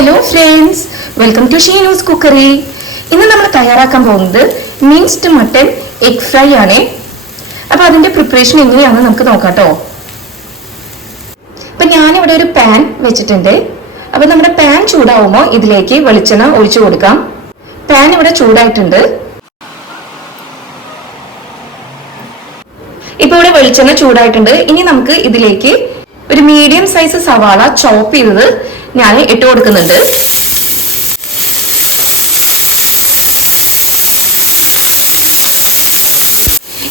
Hello friends, welcome to ഷീനൂസ് cookery. ഇന്ന് നമ്മൾ തയ്യാറാക്കാൻ പോകുന്നത് മിൻസ്ഡ് മട്ടൺ എഗ് ഫ്രൈ ആണ്. അപ്പൊ അതിന്റെ പ്രിപ്പറേഷൻ എങ്ങനെയാണെന്ന് നമുക്ക് നോക്കാട്ടോ. അപ്പൊ ഞാനിവിടെ ഒരു പാൻ വെച്ചിട്ടുണ്ട്. അപ്പൊ നമ്മുടെ പാൻ ചൂടാവുമ്പോൾ ഇതിലേക്ക് വെളിച്ചെണ്ണ ഒഴിച്ചു കൊടുക്കാം. പാൻ ഇവിടെ ചൂടായിട്ടുണ്ട്. ഇപ്പൊ ഇവിടെ വെളിച്ചെണ്ണ ചൂടായിട്ടുണ്ട്. ഇനി നമുക്ക് ഇതിലേക്ക് ഒരു മീഡിയം സൈസ് സവാള ചോപ്പ് ചെയ്തത് ഞാൻ ഇട്ട് കൊടുക്കുന്നുണ്ട്.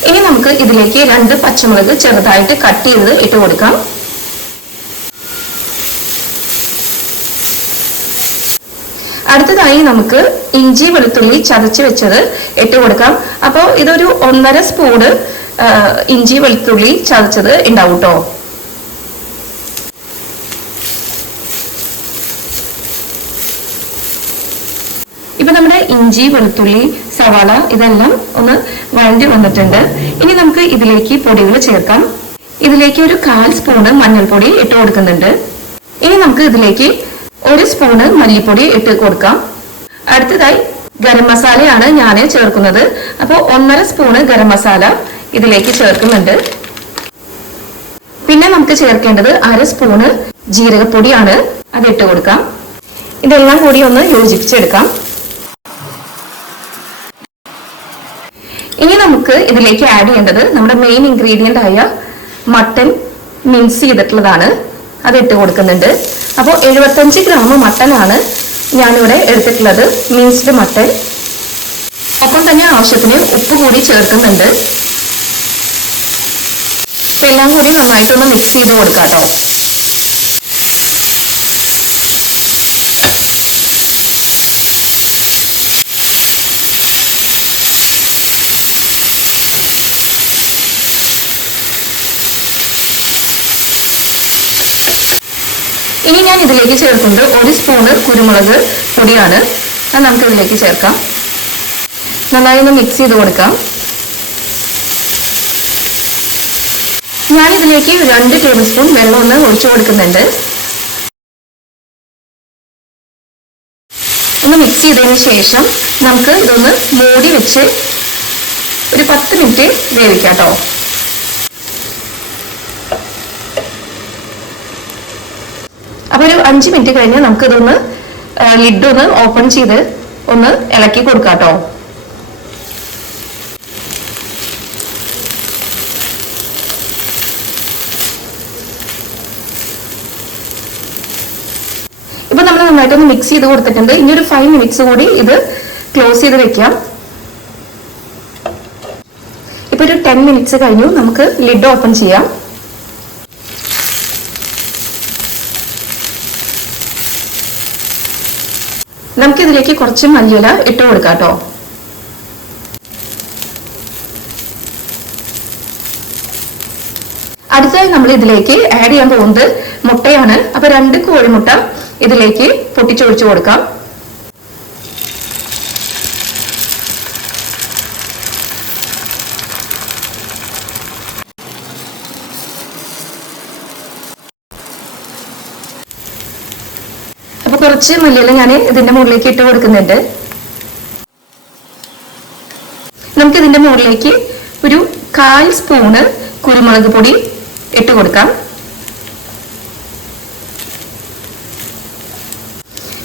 ഇനി നമുക്ക് ഇതിലേക്ക് 2 പച്ചമുളക് ചെറുതായിട്ട് കട്ട് ചെയ്ത് ഇട്ട് കൊടുക്കാം. അടുത്തതായി നമുക്ക് ഇഞ്ചി വെളുത്തുള്ളി ചതച്ച് വെച്ചത് ഇട്ട് കൊടുക്കാം. അപ്പോൾ ഇതൊരു 1.5 സ്പൂണ് ഇഞ്ചി വെളുത്തുള്ളി ചതച്ചത് ഉണ്ടാവും കേട്ടോ. ഇപ്പൊ നമ്മുടെ ഇഞ്ചി വെളുത്തുള്ളി സവാള ഇതെല്ലാം ഒന്ന് വഴണ്ടി വന്നിട്ടുണ്ട്. ഇനി നമുക്ക് ഇതിലേക്ക് പൊടികൾ ചേർക്കാം. ഇതിലേക്ക് ഒരു 1/4 സ്പൂണ് മഞ്ഞൾപ്പൊടി ഇട്ട് കൊടുക്കുന്നുണ്ട്. ഇനി നമുക്ക് ഇതിലേക്ക് 1 സ്പൂണ് മല്ലിപ്പൊടി ഇട്ട് കൊടുക്കാം. അടുത്തതായി ഗരം മസാലയാണ് ഞാൻ ചേർക്കുന്നത്. അപ്പോൾ 1.5 സ്പൂണ് ഗരം മസാല ഇതിലേക്ക് ചേർക്കുന്നുണ്ട്. പിന്നെ നമുക്ക് ചേർക്കേണ്ടത് 1/2 സ്പൂണ് ജീരകപ്പൊടിയാണ്, അത് ഇട്ട് കൊടുക്കാം. ഇതെല്ലാം കൂടി ഒന്ന് യോജിപ്പിച്ചെടുക്കാം. ഇനി നമുക്ക് ഇതിലേക്ക് ആഡ് ചെയ്യേണ്ടത് നമ്മുടെ മെയിൻ ഇൻഗ്രീഡിയന്റ് ആയ മട്ടൺ മിൻസ് ചെയ്തിട്ടുള്ളതാണ്, അത് ഇട്ട് കൊടുക്കുന്നുണ്ട്. അപ്പോൾ 75 ഗ്രാം മട്ടൺ ആണ് ഞാനിവിടെ എടുത്തിട്ടുള്ളത്, മിൻസ്ഡ് മട്ടൺ. ഒപ്പം തന്നെ ആവശ്യത്തിന് ഉപ്പ് കൂടി ചേർക്കുന്നുണ്ട്. എല്ലാം കൂടി നന്നായിട്ടൊന്ന് മിക്സ് ചെയ്ത് കൊടുക്കാം കേട്ടോ. ഇനി ഞാൻ ഇതിലേക്ക് ചേർക്കുന്നത് 1 സ്പൂണ് കുരുമുളക് പൊടിയാണ്, അത് നമുക്ക് ഇതിലേക്ക് ചേർക്കാം. നന്നായി ഒന്ന് മിക്സ് ചെയ്ത് കൊടുക്കാം. ഞാൻ ഇതിലേക്ക് 2 ടേബിൾ സ്പൂൺ വെള്ളം ഒന്ന് ഒഴിച്ചു കൊടുക്കുന്നുണ്ട്. ഒന്ന് മിക്സ് ചെയ്തതിന് ശേഷം നമുക്ക് ഇതൊന്ന് മൂടി വെച്ച് ഒരു 10 മിനിറ്റ് വേവിക്കാം കേട്ടോ. അപ്പൊ ഒരു 5 മിനിറ്റ് കഴിഞ്ഞ് നമുക്ക് ഇതൊന്ന് ലിഡ് ഒന്ന് ഓപ്പൺ ചെയ്ത് ഒന്ന് ഇളക്കി കൊടുക്കാം കേട്ടോ. ഇപ്പൊ നമ്മൾ നന്നായിട്ടൊന്ന് മിക്സ് ചെയ്ത് കൊടുത്തിട്ടുണ്ട്. ഇനി ഒരു 5 മിനിറ്റ്സ് കൂടി ഇത് ക്ലോസ് ചെയ്ത് വെക്കാം. ഇപ്പൊ ഒരു 10 മിനിറ്റ്സ് കഴിഞ്ഞു, നമുക്ക് ലിഡ് ഓപ്പൺ ചെയ്യാം. നമുക്ക് ഇതിലേക്ക് കുറച്ച് മല്ലിയില ഇട്ട് കൊടുക്കാം കേട്ടോ. അടുത്തതായി നമ്മൾ ഇതിലേക്ക് ആഡ് ചെയ്യാൻ പോകുന്നത് മുട്ടയാണ്. അപ്പൊ 2 കോഴിമുട്ട ഇതിലേക്ക് പൊട്ടിച്ചൊഴിച്ചു കൊടുക്കാം. അപ്പൊ കുറച്ച് മല്ലിയില ഞാൻ ഇതിന്റെ മുകളിലേക്ക് ഇട്ട് കൊടുക്കുന്നുണ്ട്. നമുക്ക് ഇതിന്റെ മുകളിലേക്ക് ഒരു 1/4 സ്പൂണ് കുരുമുളക് പൊടി ഇട്ട് കൊടുക്കാം.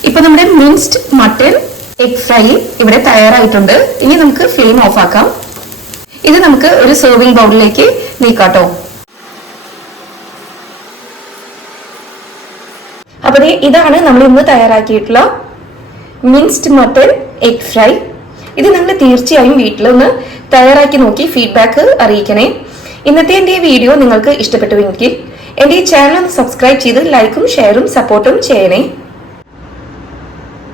ഇപ്പൊ നമ്മുടെ മിൻസ്ഡ് മട്ടൺ എഗ് ഫ്രൈ ഇവിടെ തയ്യാറായിട്ടുണ്ട്. ഇനി നമുക്ക് ഫ്ലെയിം ഓഫ് ആക്കാം. ഇത് നമുക്ക് ഒരു സെർവിംഗ് ബൗളിലേക്ക് നീക്കാട്ടോ. അപ്പൊ ഇതാണ് നമ്മൾ ഇന്ന് തയ്യാറാക്കിയിട്ടുള്ള മിൻസ്ഡ് മട്ടൺ എഗ് ഫ്രൈ. ഇത് നിങ്ങൾ തീർച്ചയായും വീട്ടിലൊന്ന് തയ്യാറാക്കി നോക്കി ഫീഡ്ബാക്ക് അറിയിക്കണേ. ഇന്നത്തെ എൻ്റെ വീഡിയോ നിങ്ങൾക്ക് ഇഷ്ടപ്പെട്ടുവെങ്കിൽ എൻ്റെ ഈ ചാനൽ ഒന്ന് സബ്സ്ക്രൈബ് ചെയ്ത് ലൈക്കും ഷെയറും സപ്പോർട്ടും ചെയ്യണേ.